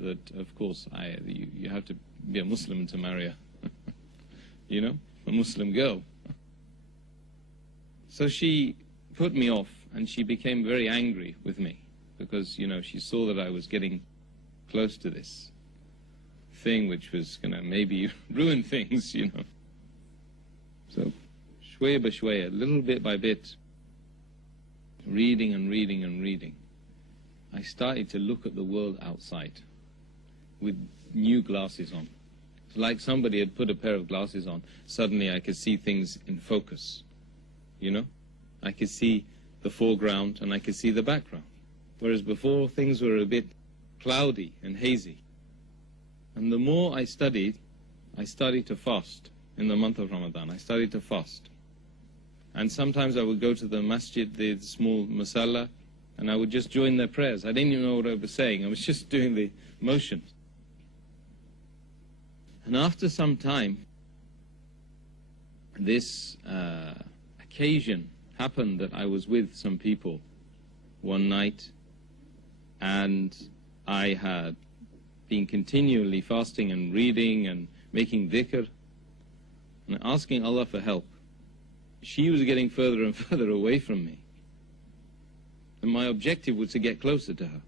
that, of course, you have to be a Muslim to marry a, you know, a Muslim girl. So she put me off, and she became very angry with me because, you know, she saw that I was getting close to this thing which was going to maybe ruin things, you know. So, shwaya ba shwaya, little bit by bit, reading and reading and reading, I started to look at the world outside with new glasses on. It's like somebody had put a pair of glasses on. Suddenly I could see things in focus, you know. I could see the foreground and I could see the background. Whereas before things were a bit cloudy and hazy. And the more I started to fast in the month of Ramadan. I started to fast. And sometimes I would go to the masjid, the small masala, and I would just join their prayers. I didn't even know what I was saying. I was just doing the motions. And after some time, this occasion happened that I was with some people one night, and I had been continually fasting and reading and making dhikr and asking Allah for help. She was getting further and further away from me. And my objective was to get closer to her.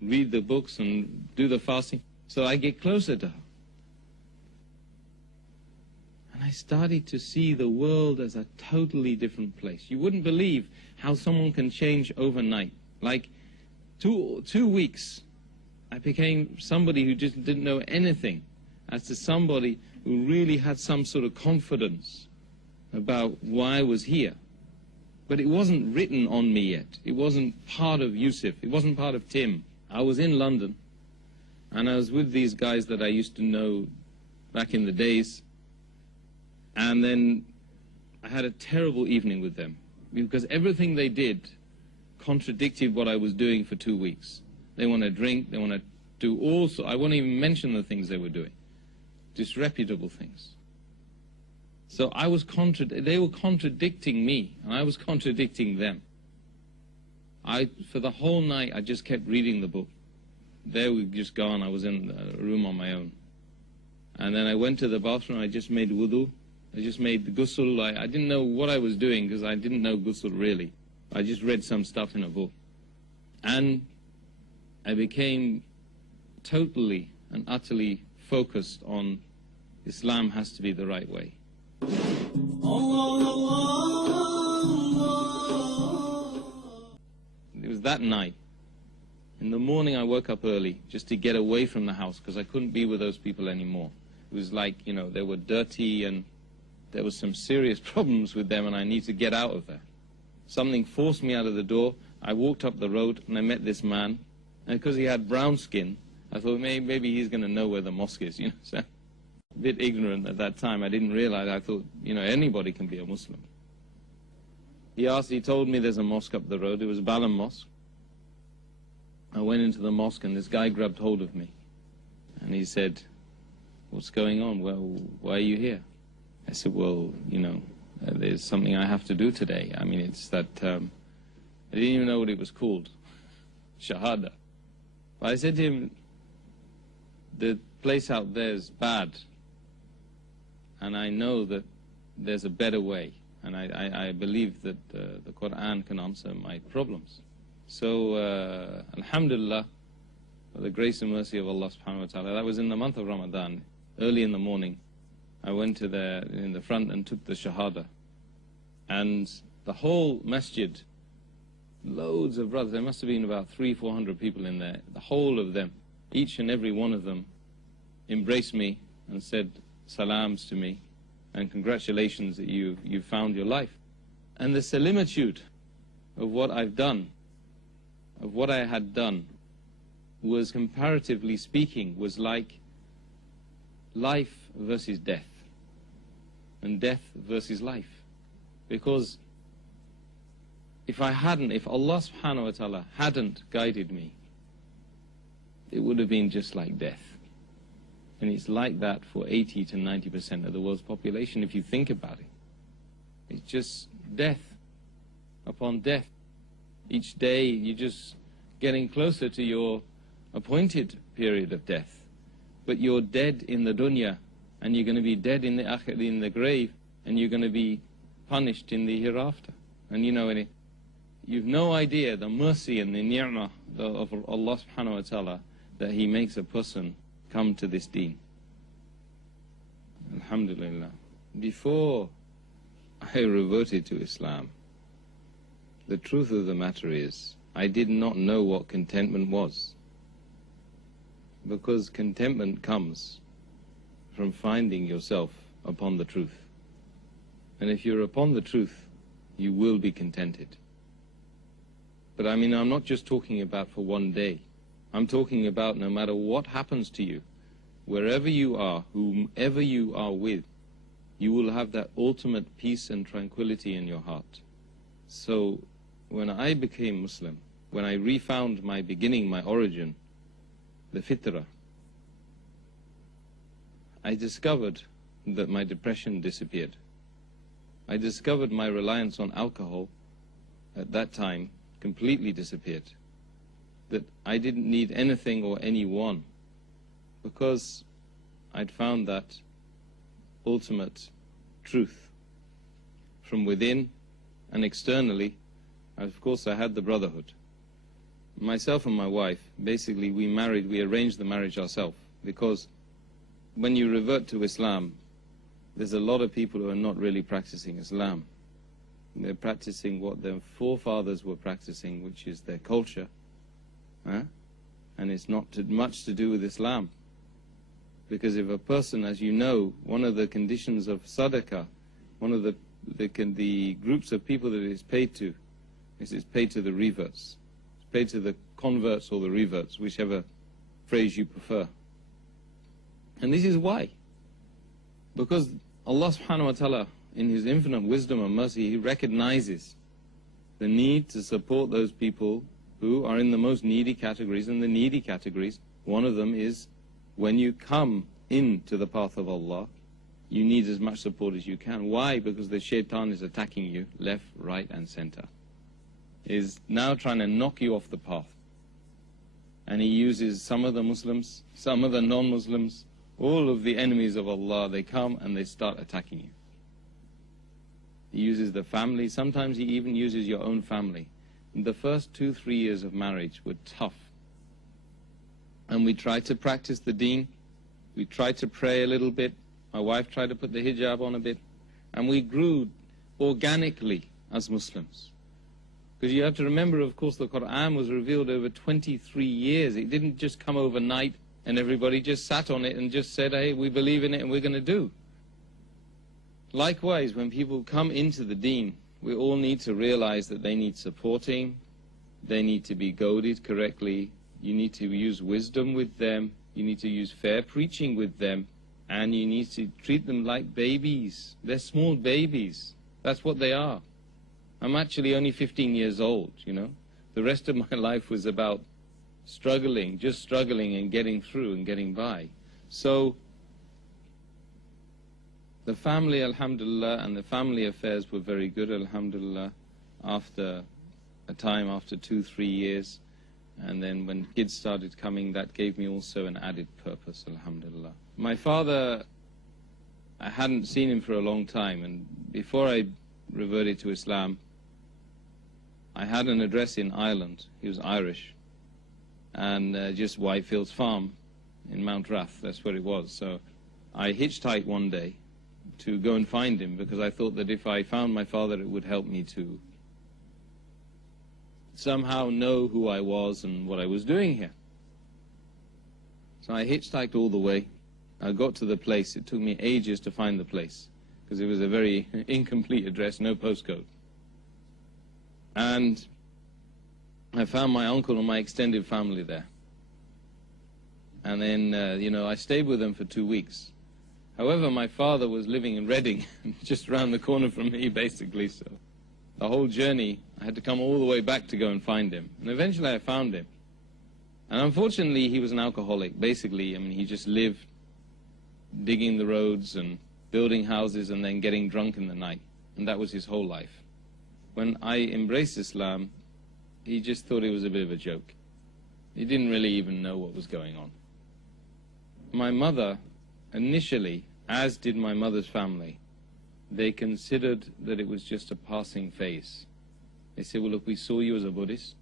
Read the books and do the fasting, so I get closer to her. And I started to see the world as a totally different place. You wouldn't believe how someone can change overnight. Like two weeks, I became somebody who just didn't know anything, as to somebody who really had some sort of confidence about why I was here. But it wasn't written on me yet. It wasn't part of YUSUF. It wasn't part of Tim. I was in London, and I was with these guys that I used to know back in the days. And then I had a terrible evening with them, because everything they did contradicted what I was doing for 2 weeks. They want to drink, they want to do all sorts. I won't even mention the things they were doing. Disreputable things. So they were contradicting me, and I was contradicting them. For the whole night, I just kept reading the book. They were just gone. I was in a room on my own. And then I went to the bathroom. I just made wudu. I just made the ghusl. I didn't know what I was doing, because I didn't know ghusl really. I just read some stuff in a book. And I became totally and utterly focused on Islam has to be the right way. It was that night. In the morning I woke up early just to get away from the house, because I couldn't be with those people anymore. It was like, you know, they were dirty and there was some serious problems with them, and I need to get out of there. Something forced me out of the door. I walked up the road and I met this man, and because he had brown skin, I thought maybe he's going to know where the mosque is, you know. So, a bit ignorant at that time. I didn't realize. I thought, you know, anybody can be a Muslim. He told me there's a mosque up the road. It was Balam Mosque. I went into the mosque, and this guy grabbed hold of me, and he said, "What's going on? Well, why are you here?" I said, "Well, you know, there's something I have to do today. I mean, it's that, I didn't even know what it was called, Shahada." But I said to him, "The place out there is bad, and I know that there's a better way, and I believe that the Quran can answer my problems." So, alhamdulillah, for the grace and mercy of Allah subhanahu wa ta'ala, that was in the month of Ramadan, early in the morning. I went to there in the front and took the Shahada. And the whole masjid, loads of brothers, there must have been about 300-400 people in there, the whole of them, each and every one of them embraced me and said salams to me, and congratulations that you've found your life. And the similitude of what I've done, of what I had done, was, comparatively speaking, was like life versus death, and death versus life. Because if Allah subhanahu wa ta'ala hadn't guided me, it would have been just like death. And it's like that for 80 to 90% of the world's population, if you think about it. It's just death upon death. Each day you're just getting closer to your appointed period of death, but you're dead in the dunya, and you're going to be dead in the akhir, in the grave, and you're going to be punished in the hereafter. And you know, you've no idea the mercy and the ni'mah of Allah subhanahu wa ta'ala that He makes a person come to this deen. Alhamdulillah. Before I reverted to Islam, the truth of the matter is, I did not know what contentment was. Because contentment comes from finding yourself upon the truth. And if you're upon the truth, you will be contented. But I mean, I'm not just talking about for one day. I'm talking about no matter what happens to you, wherever you are, whomever you are with, you will have that ultimate peace and tranquility in your heart. So when I became Muslim, when I refound my beginning, my origin, the fitrah, I discovered that my depression disappeared. I discovered my reliance on alcohol at that time completely disappeared. That I didn't need anything or anyone, because I'd found that ultimate truth from within and externally. Of course, I had the brotherhood. Myself and my wife, basically we arranged the marriage ourselves, because when you revert to Islam, there's a lot of people who are not really practicing Islam. They're practicing what their forefathers were practicing, which is their culture, and it's not much to do with Islam. Because if a person, as you know, one of the conditions of sadaqah, one of the groups of people that it is paid to, is it's paid to the reverts. It's paid to the converts or the reverts, whichever phrase you prefer. And this is why. Because Allah subhanahu wa ta'ala, in His infinite wisdom and mercy, He recognizes the need to support those people who are in the most needy categories. And the needy categories, one of them is when you come into the path of Allah, you need as much support as you can. Why? Because the shaitan is attacking you left, right and center. Is now trying to knock you off the path. And he uses some of the Muslims, some of the non-Muslims, all of the enemies of Allah, they come and they start attacking you. He uses the family, sometimes he even uses your own family. The first 2-3 years of marriage were tough. And we tried to practice the deen, we tried to pray a little bit, my wife tried to put the hijab on a bit, and we grew organically as Muslims. Because you have to remember, of course, the Quran was revealed over 23 years. It didn't just come overnight and everybody just sat on it and just said, hey, we believe in it and we're going to do. Likewise, when people come into the deen, we all need to realize that they need supporting, they need to be goaded correctly, you need to use wisdom with them, you need to use fair preaching with them, and you need to treat them like babies. They're small babies. That's what they are. I'm actually only 15 years old, you know. The rest of my life was about struggling, just struggling and getting through and getting by. So the family, alhamdulillah, and the family affairs were very good, alhamdulillah, after a time, after 2-3 years. And then when kids started coming, that gave me also an added purpose, alhamdulillah. My father, I hadn't seen him for a long time, and before I reverted to Islam, I had an address in Ireland. He was Irish, and just Whitefields Farm in Mount Rath, that's where it was. So I hitchhiked one day to go and find him, because I thought that if I found my father, it would help me to somehow know who I was and what I was doing here. So I hitchhiked all the way. I got to the place. It took me ages to find the place, because it was a very incomplete address, no postcode. And I found my uncle and my extended family there. And then, you know, I stayed with them for 2 weeks. However, my father was living in Reading, just around the corner from me, basically. So the whole journey, I had to come all the way back to go and find him. And eventually I found him. And unfortunately, he was an alcoholic. Basically, I mean, he just lived digging the roads and building houses and then getting drunk in the night. And that was his whole life. When I embraced Islam, he just thought it was a bit of a joke. He didn't really even know what was going on. My mother, initially, as did my mother's family, they considered that it was just a passing phase. They said, well, look, we saw you as a Buddhist.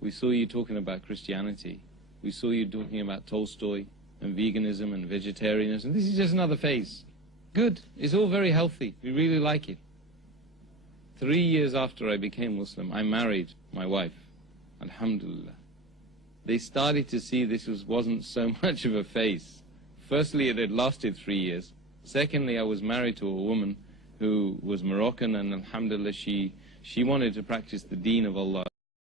We saw you talking about Christianity. We saw you talking about Tolstoy and veganism and vegetarianism. This is just another phase. Good. It's all very healthy. We really like it. 3 years after I became Muslim, I married my wife. Alhamdulillah. They started to see this wasn't so much of a phase. Firstly, it had lasted 3 years. Secondly, I was married to a woman who was Moroccan, and alhamdulillah, she wanted to practice the deen of Allah.